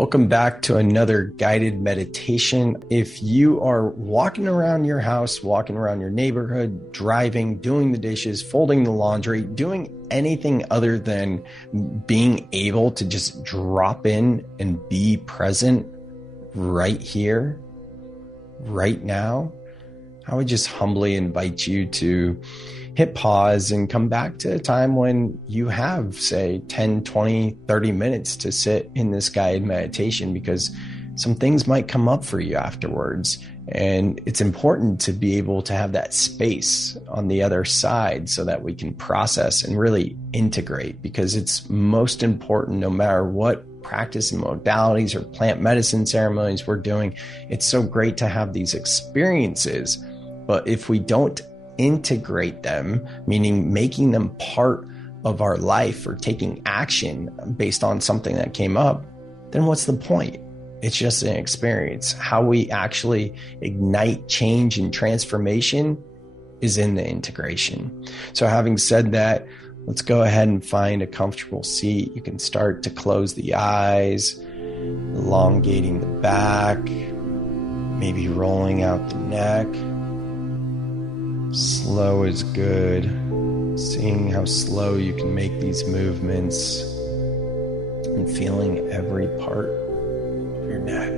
Welcome back to another guided meditation. If you are walking around your house, walking around your neighborhood, driving, doing the dishes, folding the laundry, doing anything other than being able to just drop in and be present right here, right now, I would just humbly invite you to hit pause and come back to a time when you have, say, 10, 20, 30 minutes to sit in this guided meditation, because some things might come up for you afterwards. And it's important to be able to have that space on the other side so that we can process and really integrate, because it's most important no matter what practice and modalities or plant medicine ceremonies we're doing. It's so great to have these experiences. But if we don't integrate them, meaning making them part of our life or taking action based on something that came up, then what's the point? It's just an experience. How we actually ignite change and transformation is in the integration. So having said that, let's go ahead and find a comfortable seat. You can start to close the eyes, elongating the back, maybe rolling out the neck. Slow is good. Seeing how slow you can make these movements and feeling every part of your neck.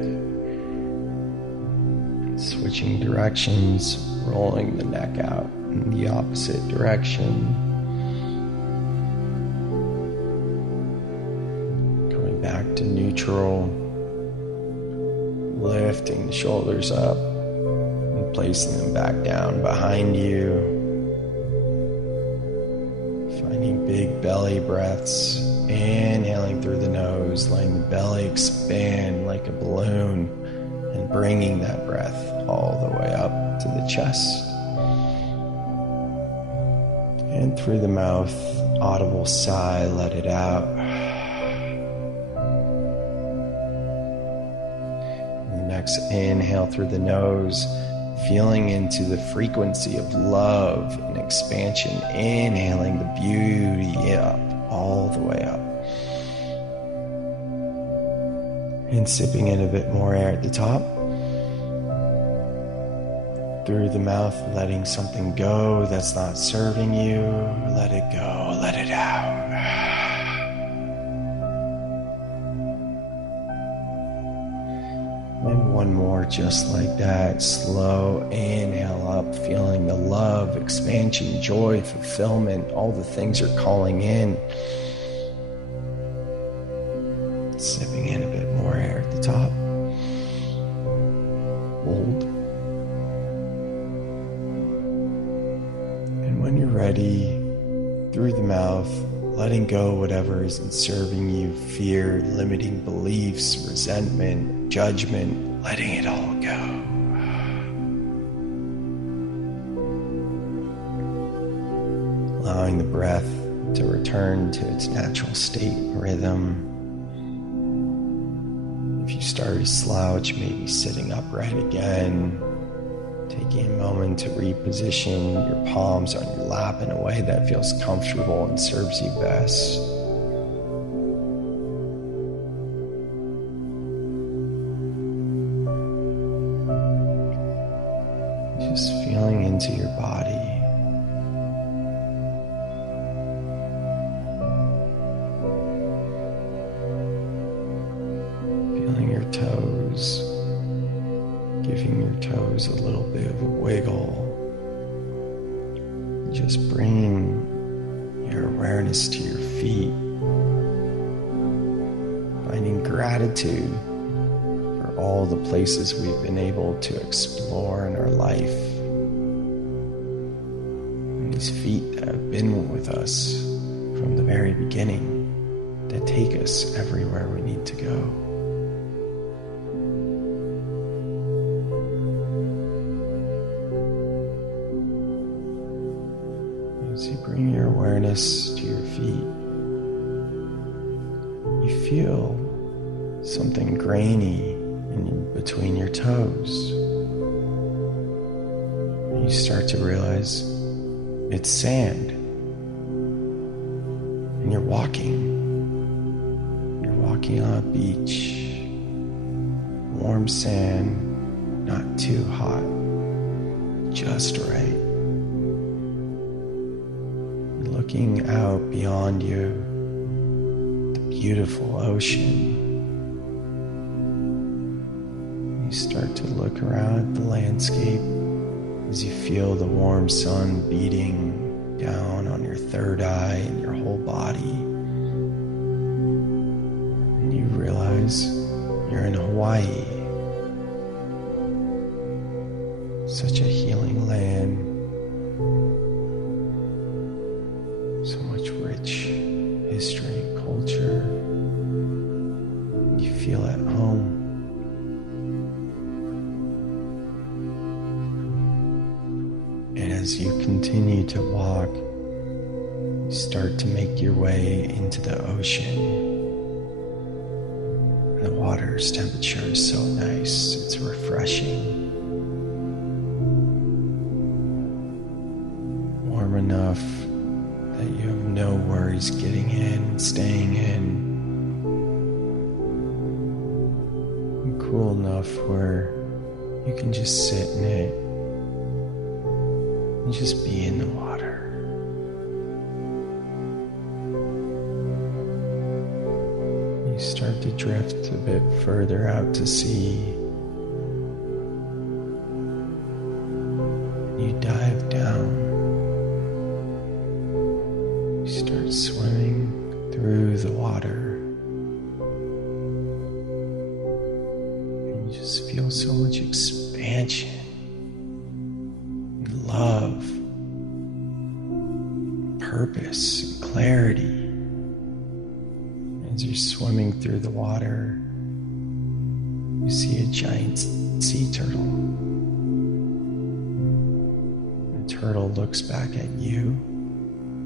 Switching directions, rolling the neck out in the opposite direction. Coming back to neutral. Lifting the shoulders up. Placing them back down behind you. Finding big belly breaths. Inhaling through the nose, letting the belly expand like a balloon, and bringing that breath all the way up to the chest. And through the mouth, audible sigh, let it out. And the next inhale through the nose, feeling into the frequency of love and expansion, inhaling the beauty up, all the way up. And sipping in a bit more air at the top. Through the mouth, letting something go that's not serving you. Let it go, let it out. And one more just like that. Slow inhale up, feeling the love, expansion, joy, fulfillment, all the things you're calling in. Sipping in a bit more air at the top. Hold. And when you're ready, through the mouth, letting go whatever isn't serving you, fear, limiting beliefs, resentment, judgment, letting it all go. Allowing the breath to return to its natural state, rhythm. If you start to slouch, maybe sitting upright again. Taking a moment to reposition your palms on your lap in a way that feels comfortable and serves you best. Just feeling into your body. Feeling your toes. Giving your toes a little bit of a wiggle. Just bringing your awareness to your feet. Finding gratitude for all the places we've been able to explore in our life. And these feet that have been with us from the very beginning, that take us everywhere we need to go. As you bring your awareness to your feet, you feel something grainy in between your toes. You start to realize it's sand. And you're walking on a beach. warm sand, not too hot, just right. Looking out beyond you, the beautiful ocean. You start to look around at the landscape as you feel the warm sun beating down on your third eye and your whole body. And you realize you're in Hawaii. Such a healing land. So much rich history and culture. And you feel at home. And as you continue to walk, you start to make your way into the ocean. And the water's temperature is so nice, it's refreshing. Warm enough that you have no worries getting in and staying in. And cool enough where you can just sit in it and just be in the water. You start to drift a bit further out to sea. You dive down. You start swimming through the water. And you just feel so much expansion, and love, purpose, and clarity. As you're swimming through the water, you see a giant sea turtle. The turtle looks back at you.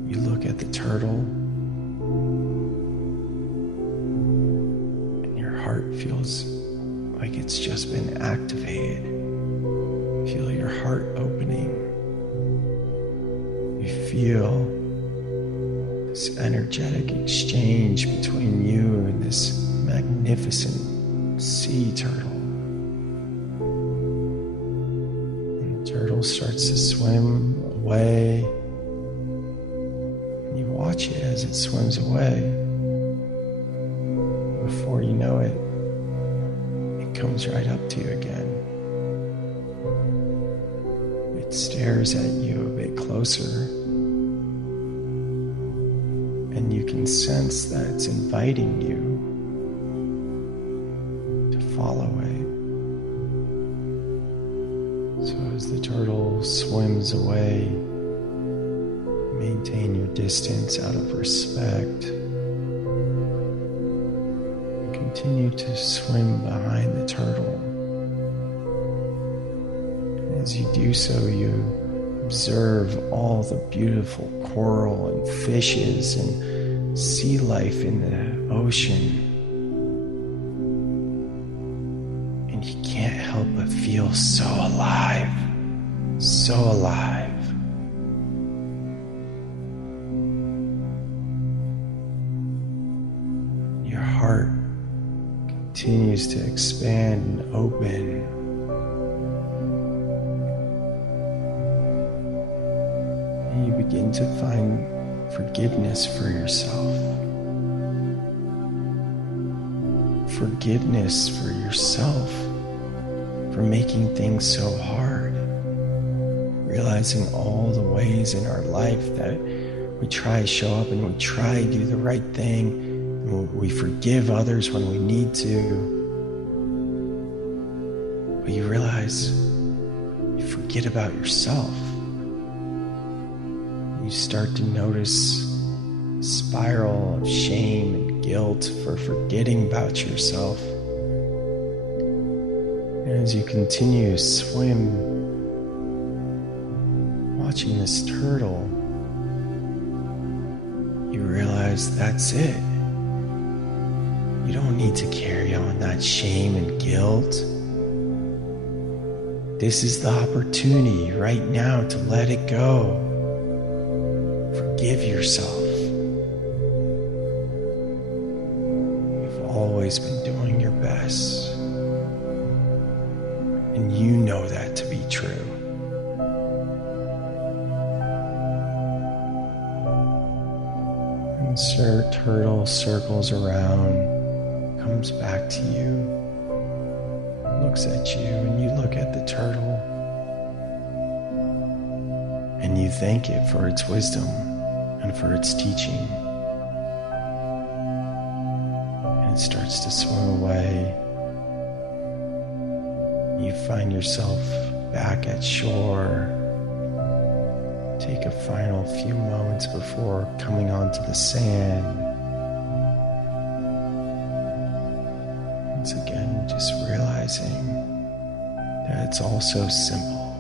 You look at the turtle, and your heart feels like it's just been activated. Feel your heart opening. You feel this energetic exchange between you and this magnificent sea turtle. And the turtle starts to swim away. You watch it as it swims away. Before you know it, it comes right up to you again. It stares at you a bit closer, and you can sense that it's inviting you to follow it. So as the turtle swims away, maintain your distance out of respect. And continue to swim behind the turtle. As you do so, you observe all the beautiful coral and fishes and sea life in the ocean. And you can't help but feel so alive, so alive. Your heart continues to expand and open. And you begin to find forgiveness for yourself. Forgiveness for yourself for making things so hard. Realizing all the ways in our life that we try to show up and we try to do the right thing, and we forgive others when we need to. But you realize you forget about yourself. You start to notice a spiral of shame and guilt for forgetting about yourself. And as you continue to swim, watching this turtle, you realize that's it. You don't need to carry on that shame and guilt. This is the opportunity right now to let it go. Forgive yourself. You've always been doing your best. And you know that to be true. And Sir Turtle circles around, comes back to you, looks at you, and you look at the turtle, and you thank it for its wisdom and for its teaching. And it starts to swim away. You find yourself back at shore. Take a final few moments before coming onto the sand. Once again, just realizing that it's all so simple.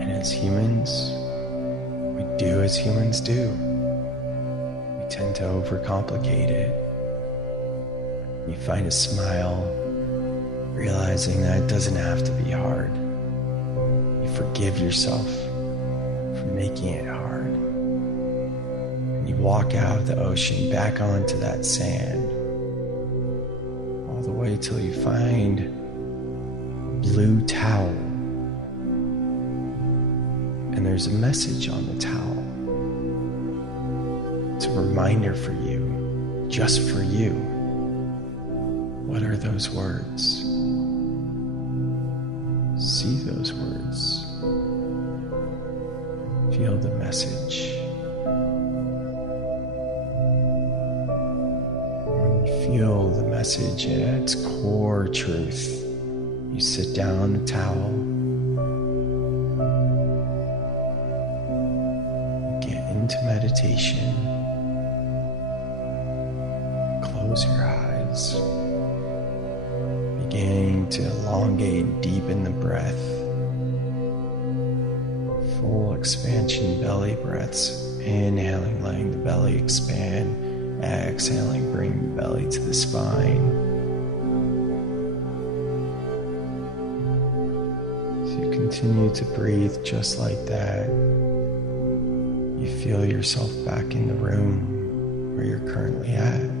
And as humans, we do as humans do. We tend to overcomplicate it. You find a smile, realizing that it doesn't have to be hard. You forgive yourself for making it hard. And you walk out of the ocean back onto that sand, all the way till you find a blue towel. And there's a message on the towel. It's a reminder for you, just for you. What are those words? See those words. Feel the message. When you feel the message at its core truth, you sit down on the towel, get into meditation, close your eyes. Beginning to elongate and deepen the breath. Full expansion belly breaths. Inhaling, letting the belly expand. Exhaling, bring the belly to the spine. So you continue to breathe just like that. You feel yourself back in the room where you're currently at.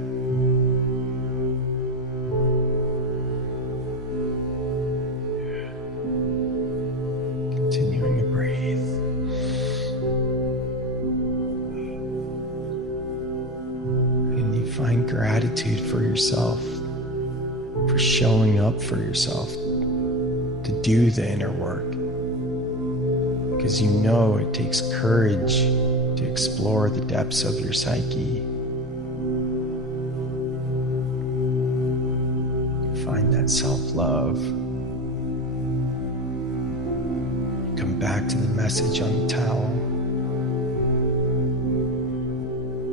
Find gratitude for yourself, for showing up for yourself, to do the inner work. Because you know it takes courage to explore the depths of your psyche. Find that self-love. Come back to the message on the towel.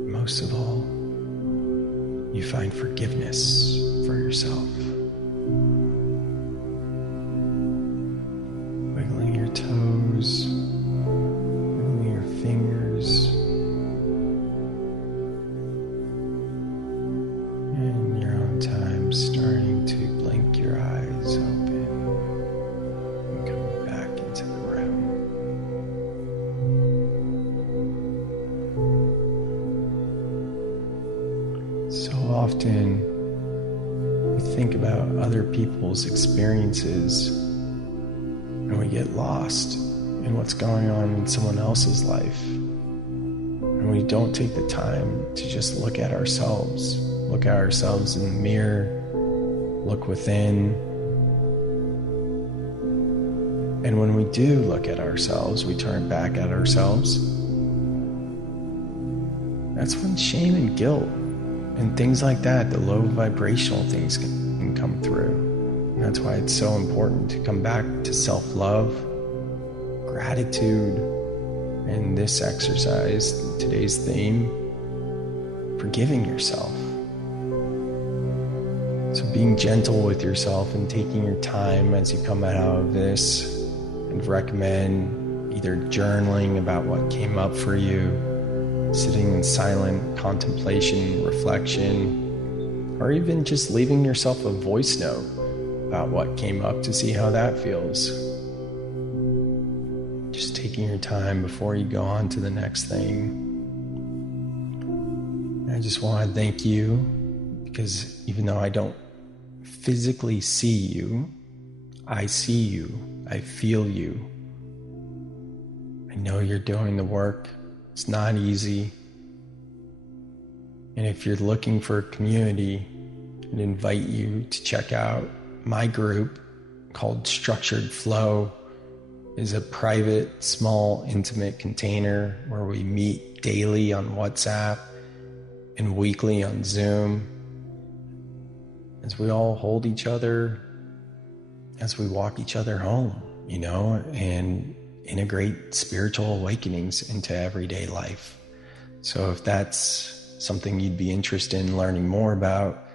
Most of all, you find forgiveness for yourself. Wiggling your toes, wiggling your fingers, and in your own time starting to blink your eyes open and coming back into the room. So often we think about other people's experiences and we get lost in what's going on in someone else's life. And we don't take the time to just look at ourselves in the mirror, look within. And when we do look at ourselves, we turn back at ourselves. That's when shame and guilt and things like that, the low vibrational things can come through. And that's why it's so important to come back to self-love, gratitude, and this exercise, today's theme, forgiving yourself. So being gentle with yourself and taking your time as you come out of this, and recommend either journaling about what came up for you, sitting in silent contemplation, reflection, or even just leaving yourself a voice note about what came up to see how that feels. Just taking your time before you go on to the next thing. I just want to thank you, because even though I don't physically see you, I see you. I feel you. I know you're doing the work. It's not easy. And if you're looking for a community, I'd invite you to check out my group called Structured Flow. Is a private, small, intimate container where we meet daily on WhatsApp and weekly on Zoom as we all hold each other, as we walk each other home, and integrate spiritual awakenings into everyday life. So if that's something you'd be interested in learning more about,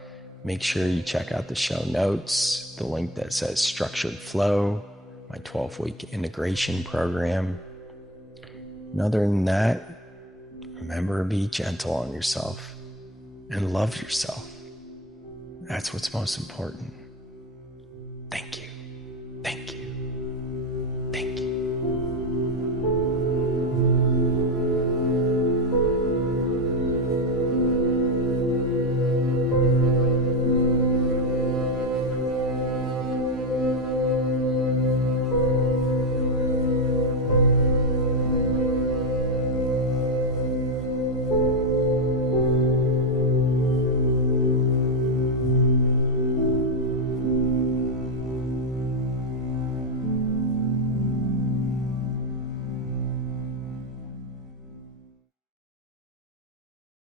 make sure you check out the show notes, the link that says Structured Flow, my 12-week integration program. And other than that, remember to be gentle on yourself and love yourself. That's what's most important.